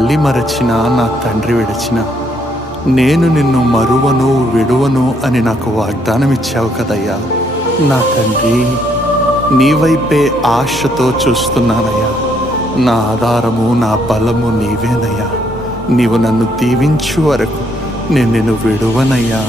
తల్లి మరచినా, నా తండ్రి విడిచినా నేను నిన్ను మరువను విడువను అని నాకు వాగ్దానం ఇచ్చావు కదయ్యా. నా తండ్రి, నీ వైపే ఆశతో చూస్తున్నానయ్యా. నా ఆధారము, నా బలము నీవేనయ్యా. నీవు నన్ను దీవించు వరకు నేను నిన్ను విడువనయ్యా.